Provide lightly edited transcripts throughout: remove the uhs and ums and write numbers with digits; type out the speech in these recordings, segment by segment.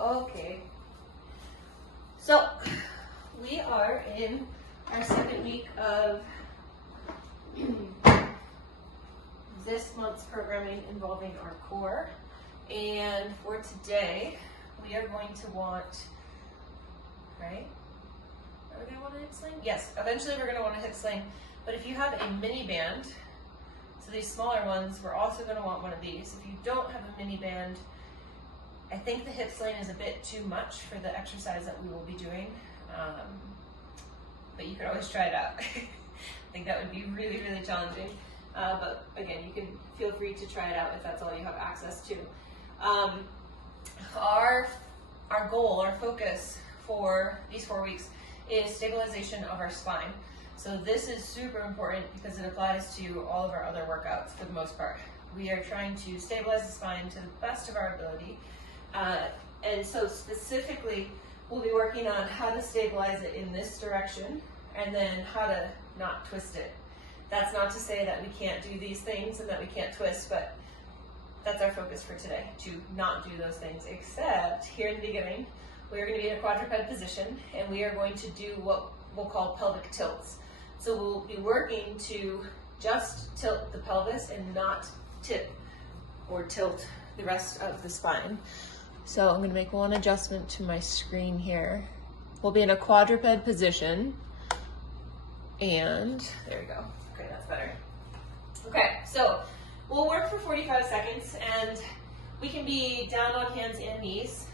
Okay. So we are in our second week of this month's programming involving our core. And for today, we are going to want, right? Are we going to want a hip sling? Yes, eventually we're going to want a hip sling. But if you have a mini band, so these smaller ones, we're also going to want one of these. If you don't have a mini band, I think the hip sling is a bit too much for the exercise that we will be doing, but you could always try it out. I think that would be really, really challenging. But again, you can feel free to try it out if that's all you have access to. Our goal, our focus for these 4 weeks is stabilization of our spine. So this is super important because it applies to all of our other workouts for the most part. We are trying to stabilize the spine to the best of our ability. And so specifically, we'll be working on how to stabilize it in this direction and then how to not twist it. That's not to say that we can't do these things and that we can't twist, but that's our focus for today, to not do those things, except here in the beginning, we're going to be in a quadruped position and we are going to do what we'll call pelvic tilts. So we'll be working to just tilt the pelvis and not tip or tilt the rest of the spine. So I'm going to make one adjustment to my screen here. We'll be in a quadruped position. And there we go. Okay, that's better. Okay, so we'll work for 45 seconds and we can be down on hands and knees.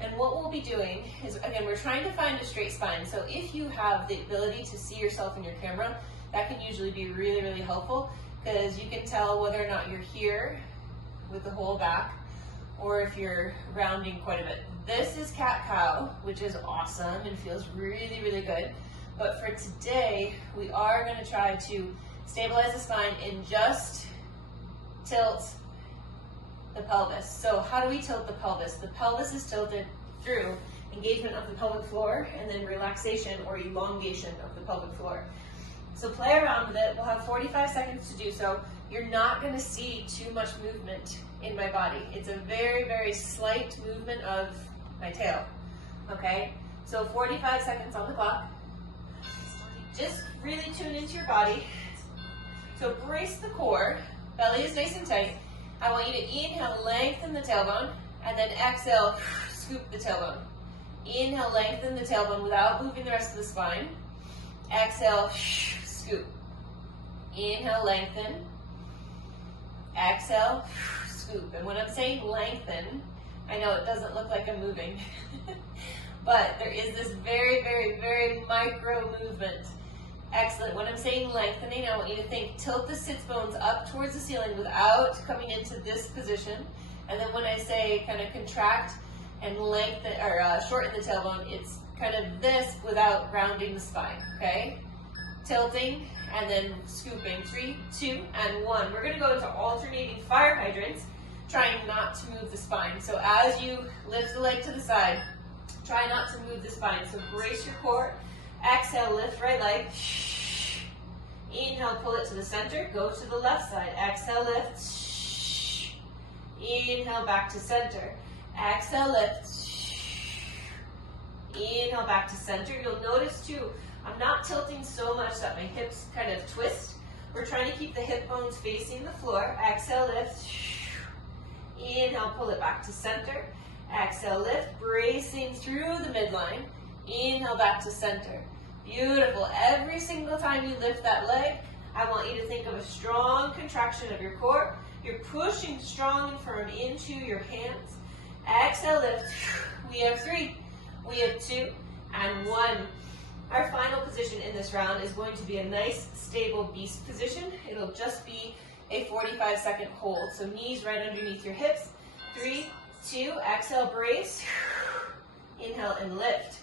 And what we'll be doing is, again, we're trying to find a straight spine. So if you have the ability to see yourself in your camera, that can usually be really, really helpful because you can tell whether or not you're here with the whole back or if you're rounding quite a bit. This is cat-cow, which is awesome and feels really, really good. But for today, we are going to try to stabilize the spine and just tilt the pelvis. So how do we tilt the pelvis? The pelvis is tilted through engagement of the pelvic floor and then relaxation or elongation of the pelvic floor. So play around with it. We'll have 45 seconds to do so. You're not going to see too much movement in my body. It's a very, very slight movement of my tail. Okay? So 45 seconds on the clock. Just really tune into your body. So brace the core. Belly is nice and tight. I want you to inhale, lengthen the tailbone, and then exhale, scoop the tailbone. Inhale, lengthen the tailbone without moving the rest of the spine. Exhale, scoop. Inhale, lengthen. Exhale, scoop. And when I'm saying lengthen, I know it doesn't look like I'm moving, but there is this very, very, very micro movement. Excellent. When I'm saying lengthening, I want you to think tilt the sits bones up towards the ceiling without coming into this position. And then when I say kind of contract and lengthen or shorten the tailbone, it's kind of this without rounding the spine. Okay? Tilting and then scooping. 3, 2, and 1. We're going to go into alternating fire hydrants, trying not to move the spine. So as you lift the leg to the side, try not to move the spine. So brace your core. Exhale, lift right leg. Inhale, pull it to the center. Go to the left side. Exhale, lift. Inhale, back to center. Exhale, lift. Inhale, back to center. You'll notice too, I'm not tilting so much that my hips kind of twist. We're trying to keep the hip bones facing the floor. Exhale, lift. Inhale, pull it back to center. Exhale, lift, bracing through the midline. Inhale, back to center. Beautiful. Every single time you lift that leg, I want you to think of a strong contraction of your core. You're pushing strong and firm into your hands. Exhale, lift. We have 3, we have 2, and 1. Our final position in this round is going to be a nice, stable beast position. It'll just be a 45-second hold. So knees right underneath your hips. 3, 2, exhale, brace. Inhale and lift.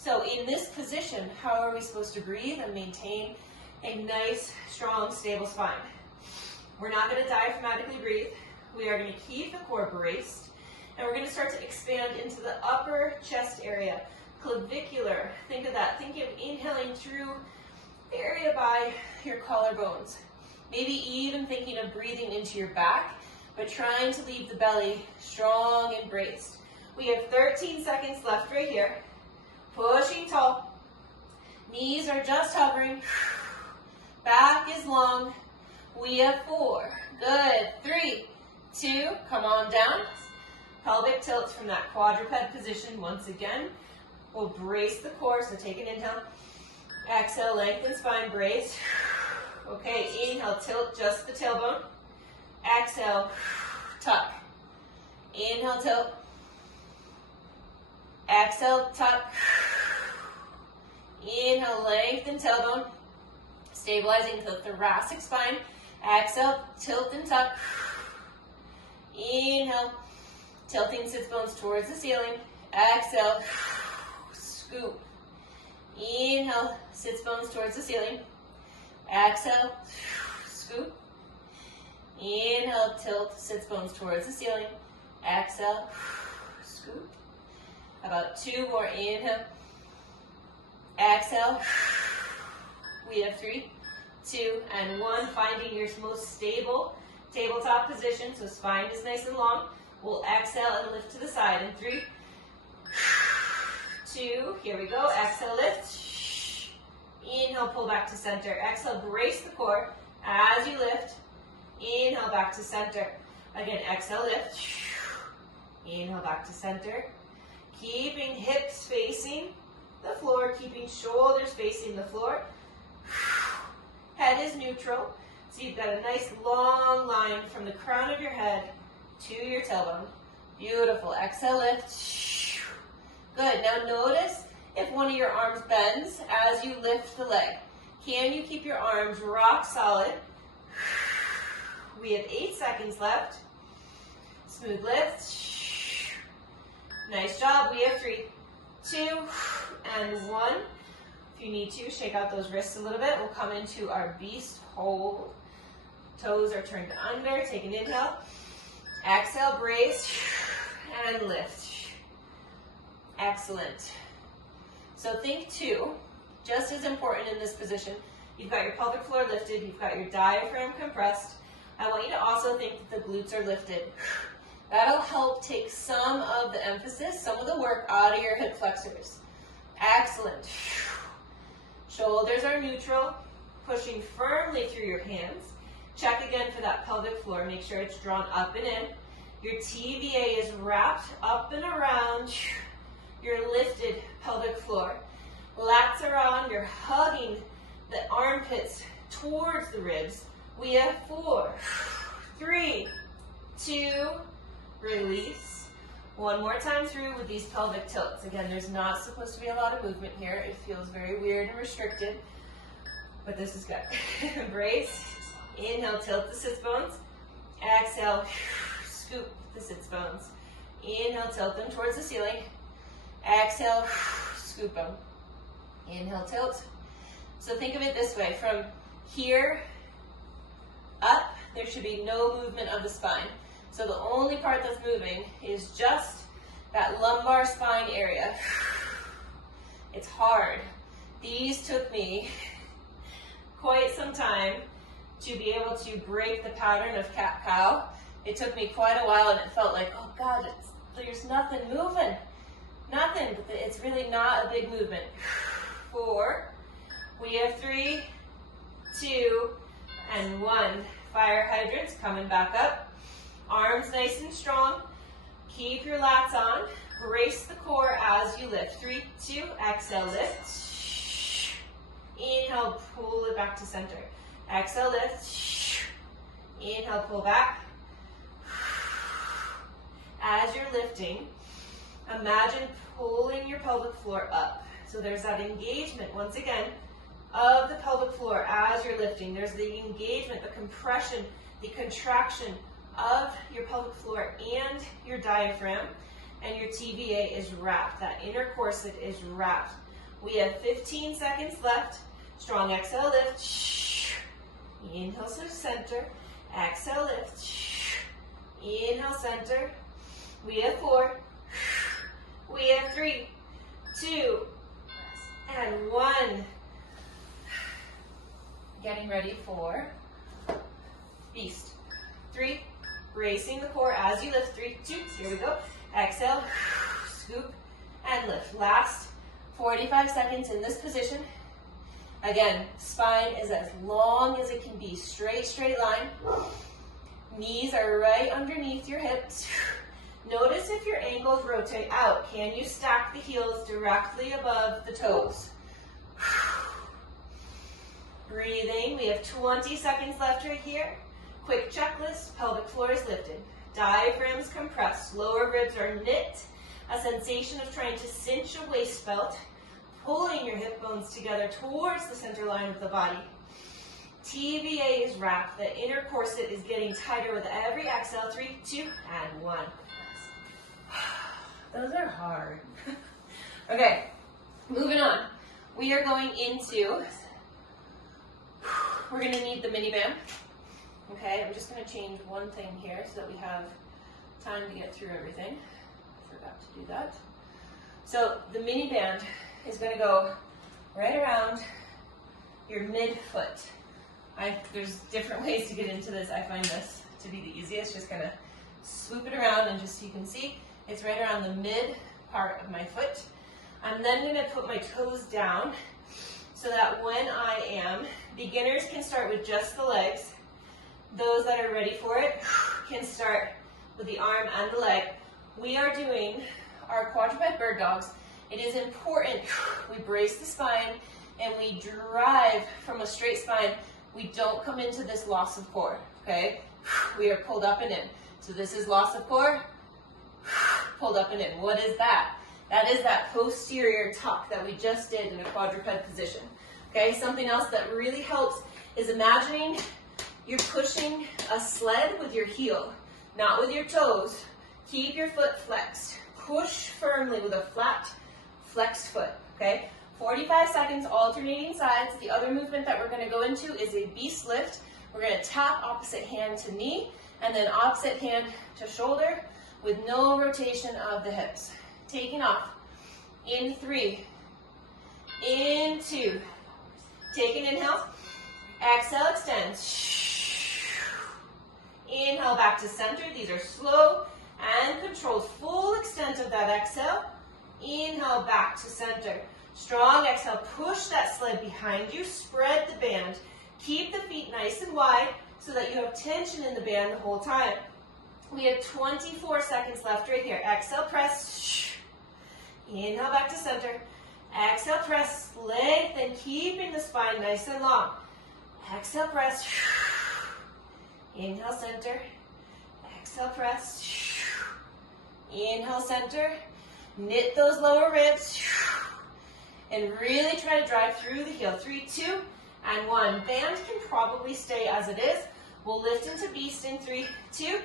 So in this position, how are we supposed to breathe and maintain a nice, strong, stable spine? We're not going to diaphragmatically breathe. We are going to keep the core braced, and we're going to start to expand into the upper chest area. Clavicular, think of that. Think of inhaling through the area by your collarbones. Maybe even thinking of breathing into your back, but trying to leave the belly strong and braced. We have 13 seconds left right here. Pushing tall. Knees are just hovering. Back is long. We have 4. Good. 3, 2, come on down. Pelvic tilt from that quadruped position once again. We'll brace the core, so take an inhale. Exhale, lengthen spine, brace. Okay, inhale, tilt just the tailbone. Exhale, tuck. Inhale, tilt. Exhale, tuck. Inhale, lengthen tailbone. Stabilizing the thoracic spine. Exhale, tilt and tuck. Inhale, tilting sits bones towards the ceiling. Exhale, scoop. Inhale, sits bones towards the ceiling. Exhale, scoop. Inhale, tilt, sits bones towards the ceiling. Exhale, scoop. About 2 more. Inhale. Exhale. We have 3, 2, and 1. Finding your most stable tabletop position, so spine is nice and long. We'll exhale and lift to the side in 3, 2, here we go. Exhale, lift. Inhale, pull back to center. Exhale, brace the core as you lift. Inhale, back to center. Again, exhale, lift. Inhale, back to center. Keeping hips facing the floor, keeping shoulders facing the floor. Head is neutral, so you've got a nice long line from the crown of your head to your tailbone. Beautiful. Exhale, lift. Good. Now notice if one of your arms bends as you lift the leg. Can you keep your arms rock solid? We have 8 seconds left. Smooth lift. Nice job. We have 3, 2, and 1. If you need to, shake out those wrists a little bit. We'll come into our beast hold. Toes are turned under. Take an inhale. Exhale, brace, and lift. Excellent. So think 2, just as important in this position. You've got your pelvic floor lifted. You've got your diaphragm compressed. I want you to also think that the glutes are lifted. That'll help take some of the emphasis, some of the work out of your hip flexors. Excellent. Shoulders are neutral, pushing firmly through your hands. Check again for that pelvic floor. Make sure it's drawn up and in. Your TVA is wrapped up and around your lifted pelvic floor. Lats are on. You're hugging the armpits towards the ribs. We have 4, 3, 2, release. One more time through with these pelvic tilts. Again, there's not supposed to be a lot of movement here. It feels very weird and restricted, but this is good. Brace. Inhale, tilt the sits bones. Exhale, scoop the sits bones. Inhale, tilt them towards the ceiling. Exhale, scoop them. Inhale, tilt. So think of it this way. From here up, there should be no movement of the spine. So the only part that's moving is just that lumbar spine area. It's hard. These took me quite some time to be able to break the pattern of cat-cow. It took me quite a while, and it felt like, oh God, there's nothing moving. Nothing, but it's really not a big movement. 4, we have 3, 2, and 1. Fire hydrants coming back up. Arms nice and strong. Keep your lats on. Brace the core as you lift. 3, 2, exhale, lift. Inhale, pull it back to center. Exhale, lift. Inhale, pull back. As you're lifting, imagine pulling your pelvic floor up. So there's that engagement, once again, of the pelvic floor as you're lifting. There's the engagement, the compression, the contraction of your pelvic floor and your diaphragm, and your TVA is wrapped. That inner corset is wrapped. We have 15 seconds left. Strong exhale, lift. Inhale to center. Exhale, lift. Inhale, center. We have 4. We have 3, 2, and 1. Getting ready for beast. 3, bracing the core as you lift. 3, 2, here we go. Exhale. scoop and lift. Last 45 seconds in this position. Again, spine is as long as it can be. Straight line. Knees are right underneath your hips. Notice if your ankles rotate out. Can you stack the heels directly above the toes? Breathing. We have 20 seconds left right here. Quick checklist. Pelvic floor is lifted. Diaphragms compressed. Lower ribs are knit. A sensation of trying to cinch a waist belt. Pulling your hip bones together towards the center line of the body. TVA is wrapped. The inner corset is getting tighter with every exhale. 3, 2, and 1. Those are hard. Okay, moving on. We are going into, we're going to need the mini band. Okay, I'm just going to change one thing here so that we have time to get through everything. I forgot to do that. So the mini band is going to go right around your midfoot. There's different ways to get into this. I find this to be the easiest. Just kind of swoop it around and just so you can see, it's right around the mid part of my foot. I'm then going to put my toes down so that when I am, beginners can start with just the legs. Those that are ready for it can start with the arm and the leg. We are doing our quadruped bird dogs. It is important we brace the spine and we drive from a straight spine. We don't come into this loss of core, okay? We are pulled up and in. So this is loss of core, pulled up and in. What is that? That is that posterior tuck that we just did in a quadruped position. Okay, something else that really helps is imagining you're pushing a sled with your heel, not with your toes. Keep your foot flexed. Push firmly with a flat, flexed foot, okay? 45 seconds, alternating sides. The other movement that we're gonna go into is a beast lift. We're gonna tap opposite hand to knee, and then opposite hand to shoulder with no rotation of the hips. Taking off. In 3, in 2. Take an inhale. Exhale, extend. Inhale back to center. These are slow and controlled. Full extent of that exhale. Inhale back to center. Strong exhale. Push that sled behind you. Spread the band. Keep the feet nice and wide so that you have tension in the band the whole time. We have 24 seconds left right here. Exhale, press. Inhale back to center. Exhale, press. Lengthen, keeping the spine nice and long. Exhale, press. Inhale, center. Exhale, press. Inhale, center. Knit those lower ribs. And really try to drive through the heel. 3, 2, and 1. Band can probably stay as it is. We'll lift into beast in 3, 2.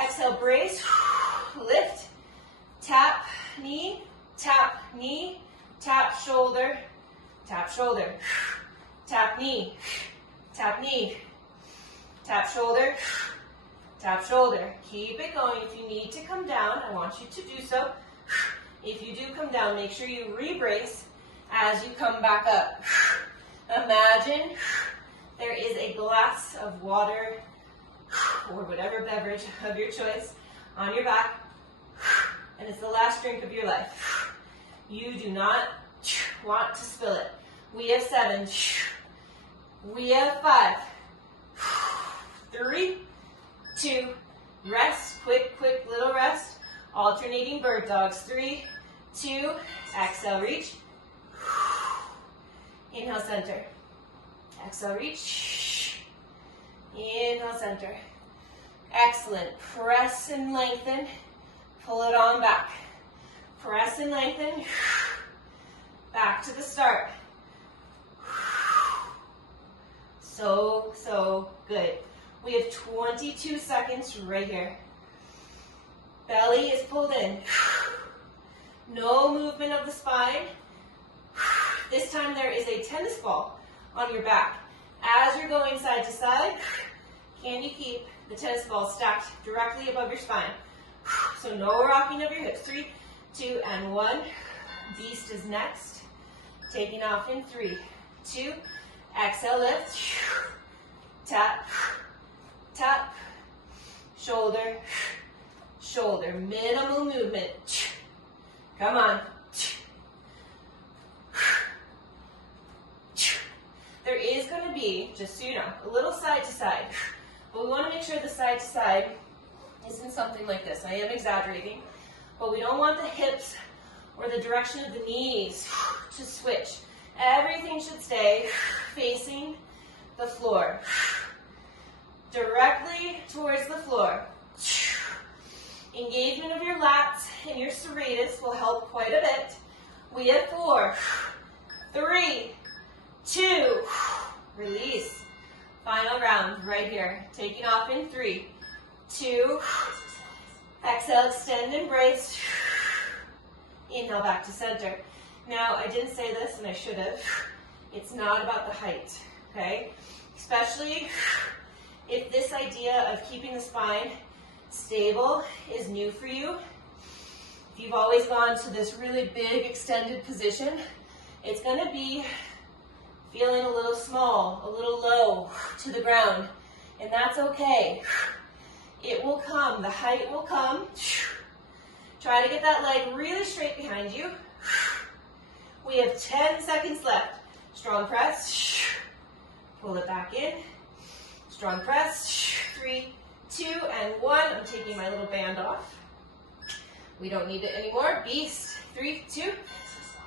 Exhale, brace. Lift. Tap, knee. Tap, knee. Tap, shoulder. Tap, shoulder. Tap, knee. Tap, knee. Tap, shoulder. Tap, shoulder. Keep it going. If you need to come down, I want you to do so. If you do come down, make sure you re-brace as you come back up. Imagine there is a glass of water or whatever beverage of your choice on your back, and it's the last drink of your life. You do not want to spill it. We have 7. We have 5. 3, 2, rest. Quick little rest. Alternating bird dogs. 3, 2, exhale, reach. Inhale, center. Exhale, reach. Inhale, center. Excellent. Press and lengthen. Pull it on back. Press and lengthen. Back to the start. So good. We have 22 seconds right here. Belly is pulled in. No movement of the spine. This time there is a tennis ball on your back. As you're going side to side, can you keep the tennis ball stacked directly above your spine? So no rocking of your hips. 3, 2, and 1. Beast is next. Taking off in 3, 2. Exhale, lift. Tap, tap. Shoulder, shoulder. Minimal movement. Come on. There is going to be, just so you know, a little side to side. But we want to make sure the side to side isn't something like this. I am exaggerating. But we don't want the hips or the direction of the knees to switch. Everything should stay facing the floor. Directly towards the floor. Engagement of your lats and your serratus will help quite a bit. We have 4, 3, 2, release. Final round right here. Taking off in 3, 2, exhale, extend and brace. Inhale back to center. Now, I didn't say this and I should have. It's not about the height, okay? Especially if this idea of keeping the spine stable is new for you. If you've always gone to this really big extended position, it's going to be feeling a little small, a little low to the ground, and that's okay. It will come, the height will come. Try to get that leg really straight behind you. We have 10 seconds left. Strong press, pull it back in. Strong press, 3, 2, and 1. I'm taking my little band off. We don't need it anymore. Beast, 3, 2,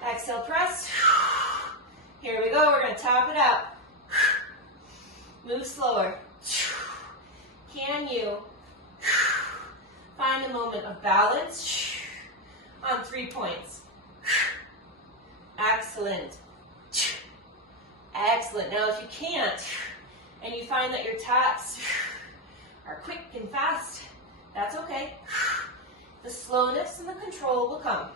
exhale, press. Here we go, we're gonna tap it out. Move slower. Can you find a moment of balance on 3 points? Excellent. Excellent. Now if you can't, and you find that your taps are quick and fast, that's okay. The slowness and the control will come.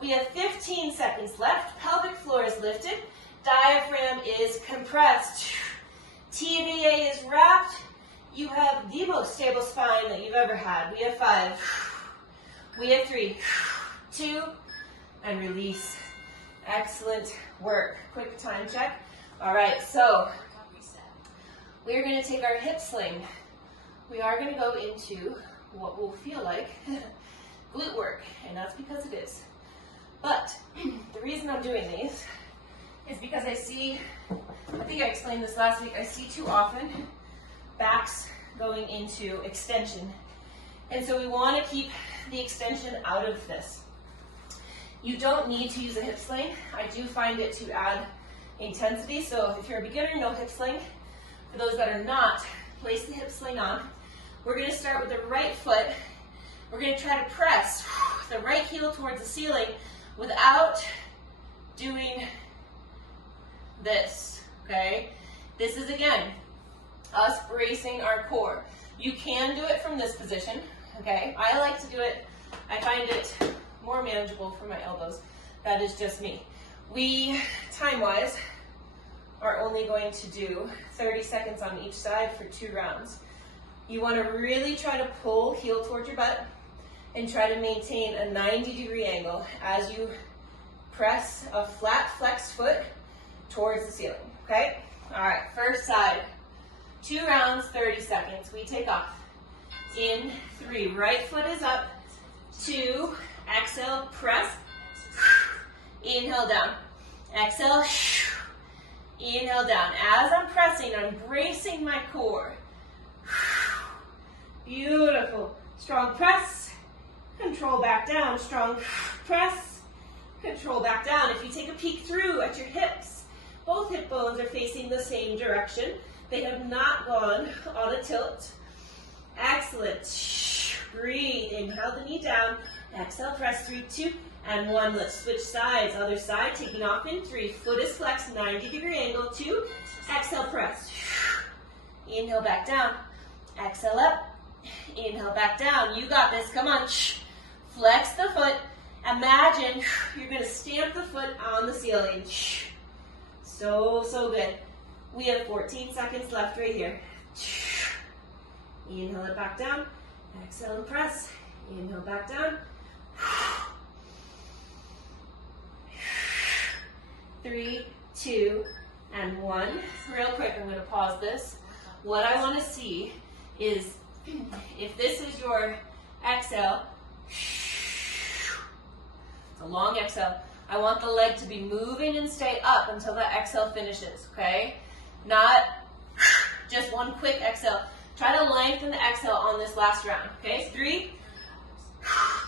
We have 15 seconds left. Pelvic floor is lifted. Diaphragm is compressed. TVA is wrapped. You have the most stable spine that you've ever had. We have 5. We have 3, 2, and release. Excellent work. Quick time check. All right, so we're going to take our hip sling. We are going to go into what will feel like glute work, and that's because it is. But the reason I'm doing these is because I see, I think I explained this last week, I see too often backs going into extension. And so we want to keep the extension out of this. You don't need to use a hip sling. I do find it to add intensity. So if you're a beginner, no hip sling. For those that are not, place the hip sling on. We're going to start with the right foot. We're going to try to press the right heel towards the ceiling without doing this, okay? This is, again, us bracing our core. You can do it from this position, okay? I like to do it, I find it more manageable for my elbows. That is just me. We, time-wise, are only going to do 30 seconds on each side for 2 rounds. You want to really try to pull heel towards your butt and try to maintain a 90-degree angle as you press a flat flexed foot towards the ceiling, okay? All right, first side. 2 rounds, 30 seconds. We take off. In 3, right foot is up. 2, exhale, press. Inhale down. Exhale, inhale down. As I'm pressing, I'm bracing my core. Beautiful. Strong press. Control back down. Strong press. Control back down. If you take a peek through at your hips, both hip bones are facing the same direction. They have not gone on a tilt. Excellent. Breathe. Inhale the knee down. Exhale, press 3, 2, and 1. Let's switch sides. Other side, taking off in 3. Foot is flexed, 90-degree angle. 2. Exhale, press. Inhale, back down. Exhale up. Inhale, back down. You got this. Come on. Flex the foot. Imagine you're going to stamp the foot on the ceiling. So, so good. We have 14 seconds left right here. Inhale it back down. Exhale and press. Inhale back down. 3, 2, and 1. Real quick, I'm going to pause this. What I want to see is if this is your exhale, A long exhale. I want the leg to be moving and stay up until that exhale finishes, okay? Not just one quick exhale. Try to lengthen the exhale on this last round, okay? 3,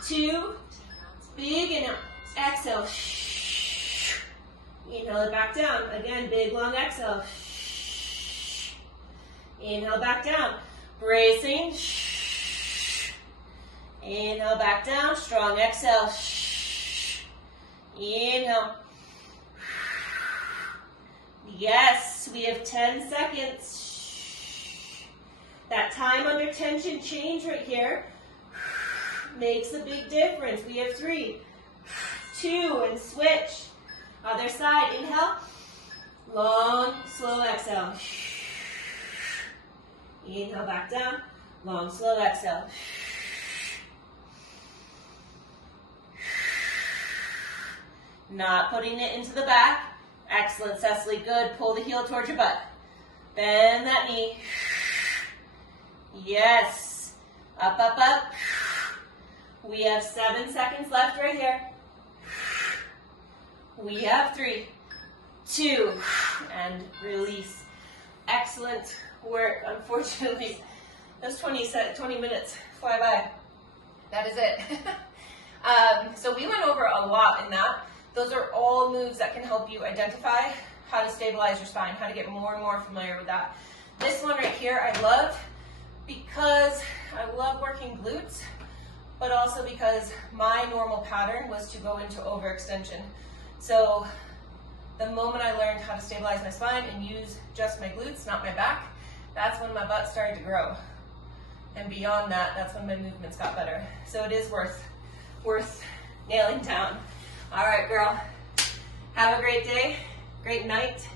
2, big inhale, exhale. Inhale it back down. Again, big long exhale. Inhale back down. Bracing. Inhale back down. Strong exhale. Inhale. Yes, we have 10 seconds. That time under tension change right here makes a big difference. We have 3, 2, and switch. Other side, inhale. Long, slow exhale. Inhale back down. Long, slow exhale. Not putting it into the back. Excellent, Cecily. Good. Pull the heel towards your butt. Bend that knee. Yes. Up, up, up. We have 7 seconds left right here. We have 3, 2, and release. Excellent work. Unfortunately, those 20 minutes fly by. That is it. So we went over a lot in that. Those are all moves that can help you identify how to stabilize your spine, how to get more and more familiar with that. This one right here I love because I love working glutes, but also because my normal pattern was to go into overextension. So the moment I learned how to stabilize my spine and use just my glutes, not my back, that's when my butt started to grow. And beyond that, that's when my movements got better. So it is worth nailing down. All right, girl. Have a great day, great night,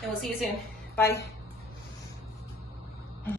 and we'll see you soon. Bye.